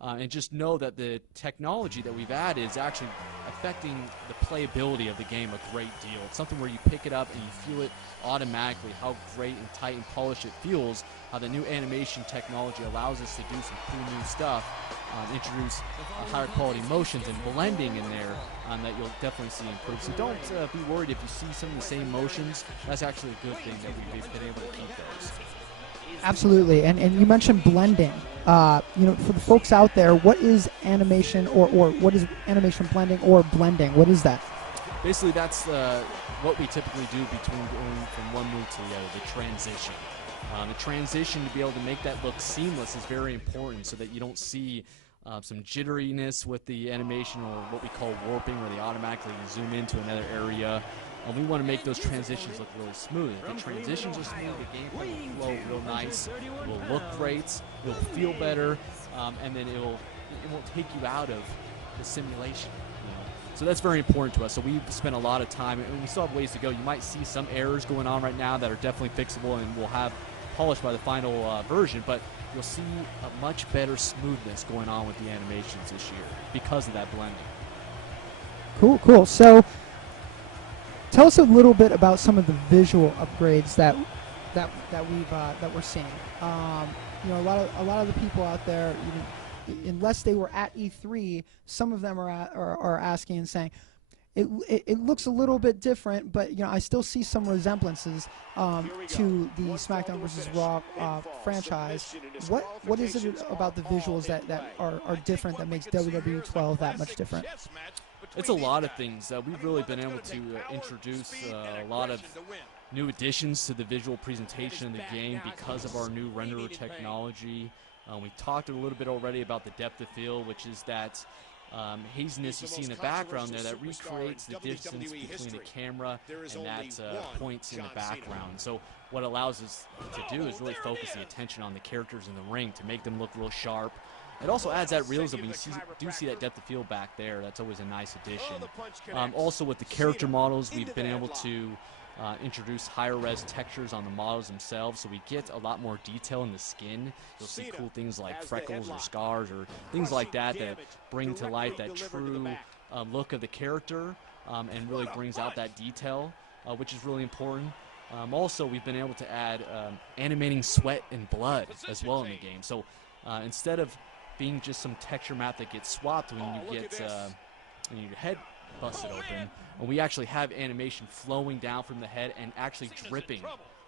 and just know that the technology that we've added is actually affecting the playability of the game a great deal. It's something where you pick it up and you feel it automatically, how great and tight and polished it feels, how the new animation technology allows us to do some cool new stuff, introduce higher quality motions and blending in there that you'll definitely see improve. So don't be worried if you see some of the same motions. That's actually a good thing that we've been able to keep those. Absolutely, and you mentioned blending. For the folks out there, what is animation or what is animation blending or blending? What is that? Basically, that's what we typically do between going from one move to the other, the transition. The transition, to be able to make that look seamless, is very important so that you don't see some jitteriness with the animation, or what we call warping, where they automatically zoom into another area. We want to make those transitions look really smooth. If the transitions are smooth, the gameplay will flow real nice, it will look great, it will feel better, and then it won't take you out of the simulation. So that's very important to us. So we've spent a lot of time, and we still have ways to go. You might see some errors going on right now that are definitely fixable and will have polished by the final version, but you'll see a much better smoothness going on with the animations this year because of that blending. Cool. So tell us a little bit about some of the visual upgrades that we're seeing. A lot of the people out there, unless they were at E3, some of them are asking and saying, it looks a little bit different, but I still see some resemblances to the SmackDown vs. Raw franchise. What is it about the visuals that are different that makes WWE 12 that much different? It's a lot of things. We've really been able to introduce a lot of new additions to the visual presentation of the game because of our new renderer technology. We talked a little bit already about the depth of field, which is that haziness you see in the background there that recreates the distance between the camera and that points in the background. So what allows us to do is really focus the attention on the characters in the ring to make them look real sharp. It also adds that realism when you do see that depth of field back there. That's always a nice addition. Also with the character models, we've been able to introduce higher res textures on the models themselves, so we get a lot more detail in the skin. You'll see cool things like freckles or scars or things like that that bring to light that true look of the character and really brings out that detail, which is really important. Also, we've been able to add animating sweat and blood as well in the game. So instead of being just some texture map that gets swapped when you get when your head busted open, and we actually have animation flowing down from the head and actually dripping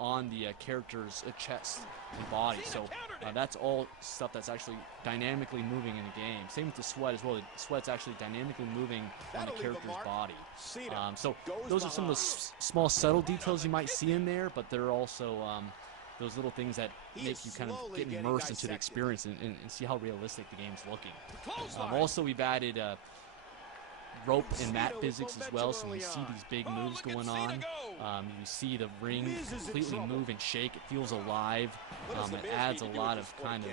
on the character's chest and body. So that's all stuff that's actually dynamically moving in the game. Same with the sweat as well. The sweat's actually dynamically moving on the character's body. So those are some of those small subtle details you might see in there, but there are also those little things that make you kind of get immersed into the experience and see how realistic the game's looking. Also, we've added rope and mat physics as well, so when you see these big moves going on, you see the ring completely move and shake. It feels alive. It adds a lot of kind of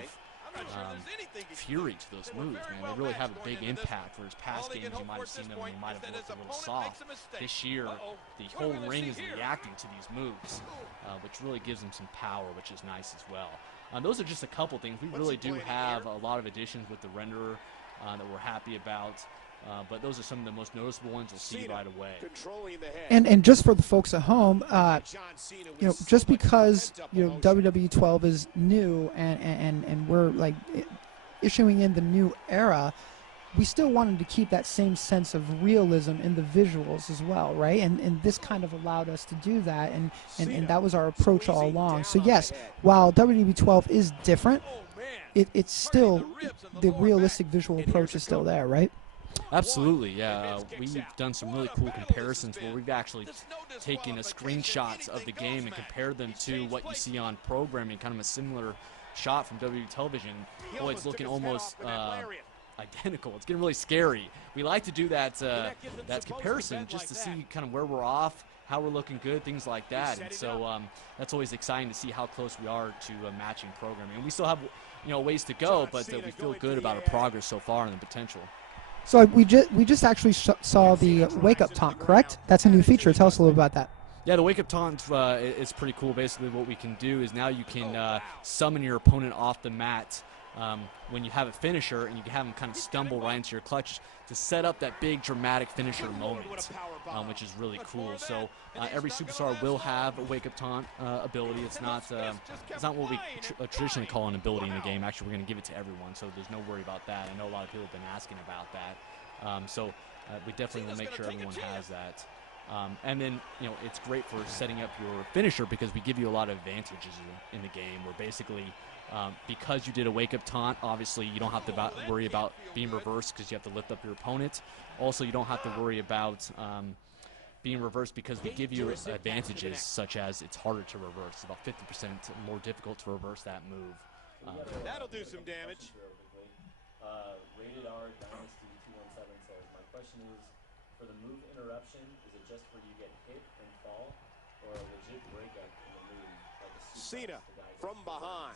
fury to those moves, man. They really have a big impact. Whereas past games you might have seen them and they might have looked a little soft. This year, the whole ring is reacting to these moves, which really gives them some power, which is nice as well. Those are just a couple things. We really do have a lot of additions with the renderer that we're happy about. But those are some of the most noticeable ones you'll see right away. And just for the folks at home, just because WWE 12 is new and we're like issuing in the new era, we still wanted to keep that same sense of realism in the visuals as well, right? And this kind of allowed us to do that, and that was our approach all along. So yes, while WWE 12 is different, it's still the realistic visual approach is still there, right? Absolutely, yeah. We've done some really cool comparisons where we've actually taken screenshots of the game and compared them to what you see on programming, kind of a similar shot from WWE television. Boy, it's looking almost identical. It's getting really scary. We like to do that comparison just to see kind of where we're off, how we're looking good, things like that. And so that's always exciting to see how close we are to matching programming. And we still have ways to go, but we feel good about our progress so far and the potential. So we just actually saw the Wake Up Taunt, correct? That's a new feature. Tell us a little about that. Yeah, the Wake Up Taunt is pretty cool. Basically what we can do is now you can summon your opponent off the mat when you have a finisher and you can have them kind of stumble right into your clutch to set up that big dramatic finisher moment, which is really cool. So every superstar will have a wake-up taunt ability. It's not what we traditionally call an ability in the game. Actually, we're going to give it to everyone, so there's no worry about that. I know a lot of people have been asking about that. So we definitely will make sure everyone has that. And then, it's great for setting up your finisher because we give you a lot of advantages in the game where basically because you did a wake-up taunt, obviously you don't have to worry about being reversed because you have to lift up your opponent. Also, you don't have to worry about being reversed because we give you advantages such as it's harder to reverse. It's about 50% more difficult to reverse that move. That'll do some damage. Rated R Dynasty 217 says, my question is, for the move interruption, is it just where you get hit and fall, or a legit breakup in the move? Like Cena from behind.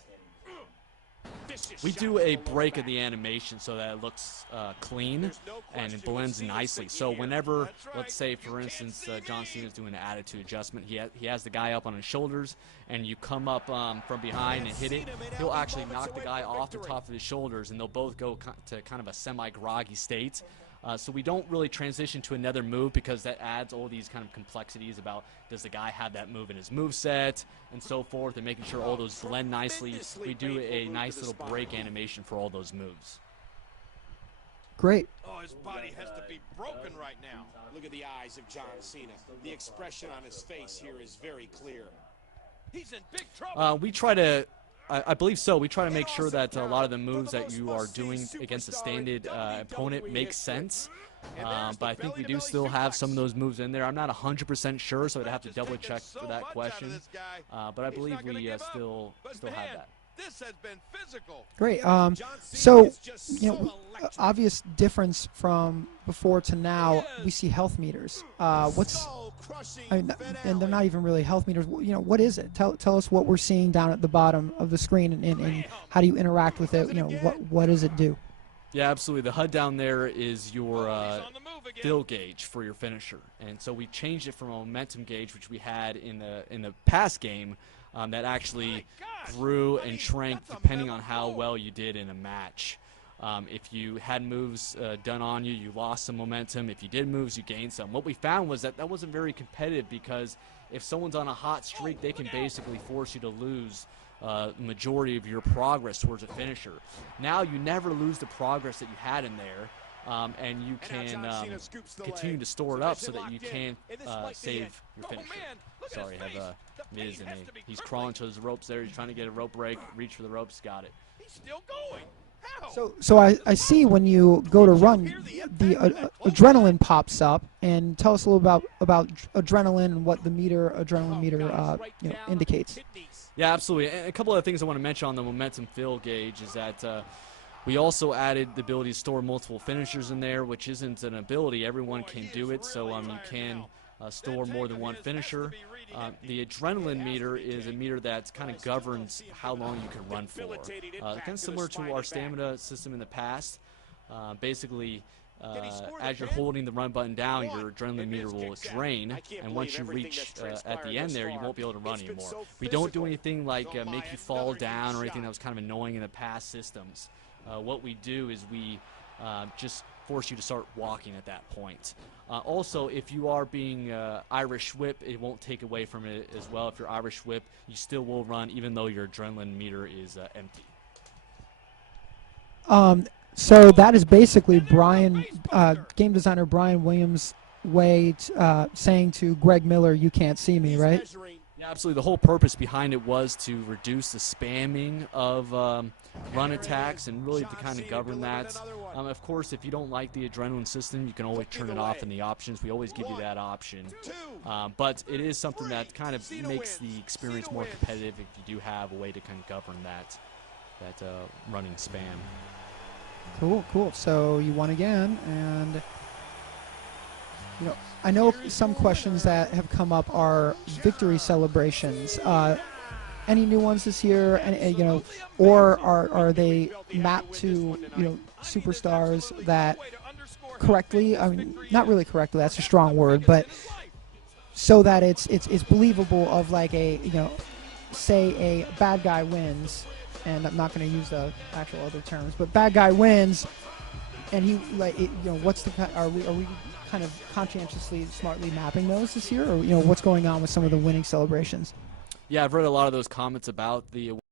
We do a break of the animation so that it looks clean and it blends nicely. So whenever, let's say, for instance, John Cena's doing an attitude adjustment, he has the guy up on his shoulders, and you come up from behind and hit it, he'll actually knock the guy off the top of his shoulders, and they'll both go to kind of a semi-groggy state. So we don't really transition to another move because that adds all these kind of complexities about does the guy have that move in his moveset and so forth, and making sure all those blend nicely. We do a nice little break animation for all those moves. Great. Oh, his body has to be broken right now. Look at the eyes of John Cena. The expression on his face here is very clear. He's in big trouble. We try to, I believe so. We try to make sure that a lot of the moves that you are doing against a standard opponent make sense. But I think we do still have some of those moves in there. I'm not 100% sure, so I'd have to double check for that question. But I believe we still have that. This has been physical. Great. So, obvious difference from before to now, we see health meters. And they're not even really health meters. What is it? Tell us what we're seeing down at the bottom of the screen, and how do you interact with it? What does it do? Yeah, absolutely. The HUD down there is your fill gauge for your finisher, and so we changed it from a momentum gauge, which we had in the past game, that actually grew and shrank depending on how well you did in a match. If you had moves done on you, you lost some momentum. If you did moves, you gained some. What we found was that wasn't very competitive because if someone's on a hot streak, they can basically force you to lose the majority of your progress towards a finisher. Now you never lose the progress that you had in there, and you can continue to store it up so that you can save your finisher. Sorry, I have Miz in me. He's crawling to his ropes there. He's trying to get a rope break, reach for the ropes, got it. He's still going. So I see when you go to run, the adrenaline pops up, and tell us a little about adrenaline and what the adrenaline meter indicates. Yeah, absolutely. And a couple of things I want to mention on the momentum fill gauge is that we also added the ability to store multiple finishers in there, which isn't an ability. Everyone can do it, so you can store more than one finisher. The adrenaline meter is a meter that kind of governs how long you can run for. Kind of similar to our stamina system in the past. Basically, as you're holding the run button down, your adrenaline meter will drain, and once you reach at the end there, you won't be able to run anymore. We don't do anything like make you fall down or anything that was kind of annoying in the past systems. What we do is we just force you to start walking at that point. Also, if you are being Irish whip, it won't take away from it as well. If you're Irish whip, you still will run even though your adrenaline meter is empty. So that is basically game designer Brian Williams' way saying to Greg Miller, "You can't see me," right? Yeah, absolutely. The whole purpose behind it was to reduce the spamming of run attacks and really to kind of govern that. Of course, if you don't like the adrenaline system, you can always turn it off in the options. We always give you that option. But it is something that kind of makes the experience more competitive if you do have a way to kind of govern that running spam. Cool. So you won again, and I know some questions that have come up are victory celebrations. Any new ones this year? And or are they mapped to superstars that correctly? I mean, not really correctly. That's a strong word, but so that it's believable. Of like say a bad guy wins. and I'm not going to use the actual other terms, but bad guy wins, and he like what's the are we kind of conscientiously, smartly mapping those this year, or what's going on with some of the winning celebrations? Yeah, I've read a lot of those comments about the